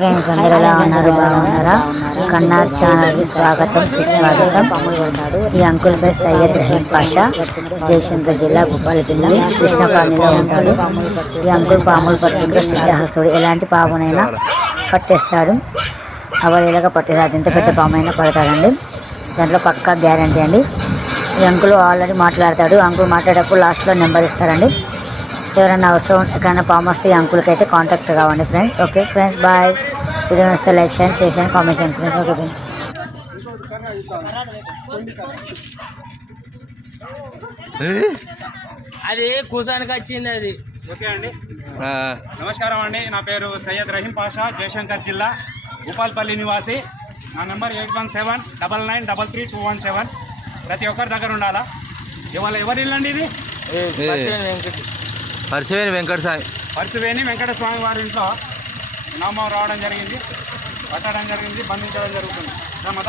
Friends అందరూ ఎలా ఉన్నారు? బాగున్నారా? కన్నార్ ఛానల్ కి స్వాగతం సుస్వాగతం. ఈ అంకుల్ పేరు సయ్యద్ రహీం పాషా, జయశంకర్ జిల్లా, భూపాల్ జిల్లా, కృష్ణపాణిలో ఉంటాడు. ఈ అంకుల్ పాములు పట్టుకుంటే సిద్ధహస్తుడు. ఎలాంటి పామునైనా పట్టేస్తాడు, అవలీలగా పట్టేస్తాడు. ఎంత పెద్ద పామైనా పడతాడండి, దాంట్లో పక్కా గ్యారంటీ అండి. ఈ అంకుల్ ఆల్రెడీ మాట్లాడతాడు. అంకుల్ మాట్లాడేటప్పుడు లాస్ట్లో నెంబర్ ఇస్తారండి. ఎవరైనా అవసరం ఎక్కడైనా పాము వస్తే ఈ అంకుల్కి అయితే కాంటాక్ట్ కావండి friends. Okay friends, bye. Video వస్తే లైక్ చేయండి, షేర్ చేయండి, కామెంట్ చేయండి ఫ్రెండ్స్. ఓకే అది కూసానికి వచ్చింది అది. ఓకే అండి, నమస్కారం అండి. నా పేరు సయ్యద్ రహీం పాషా, జయశంకర్ జిల్లా, భూపాల్పల్లి నివాసి. నా నెంబర్ 8179933217. ప్రతి ఒక్కరి దగ్గర ఉండాలా. ఇవాళ ఎవరి ఇల్లు అండి ఇది? పరశువేని వెంకట స్వామి, పరశువేని వెంకట స్వామి వారి ఇంట్లో నామం రావడం జరిగింది, పట్టడం జరిగింది, బంధించడం జరుగుతుంది. మత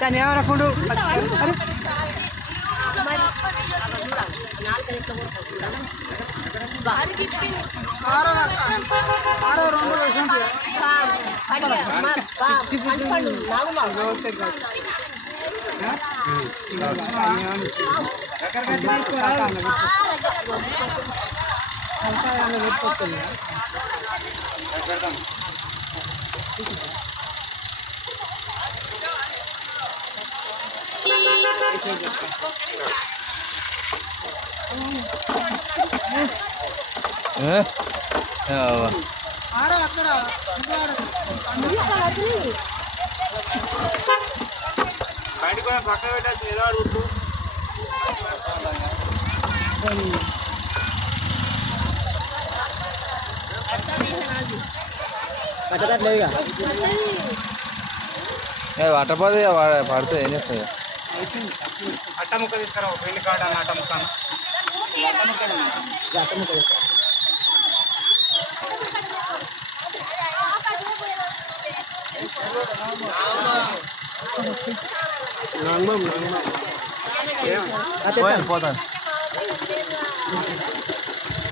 దాన్ని ఏమనప్పుడు బయటకు పక్క పెట్టాల్సి నిలబడుతూ అట్టపోతే పడితే ఏం చేస్తుంది? అట్ట ముక్క తీసుకురా, పెళ్లి కాడ అట్ట ముక్క. పోతాను.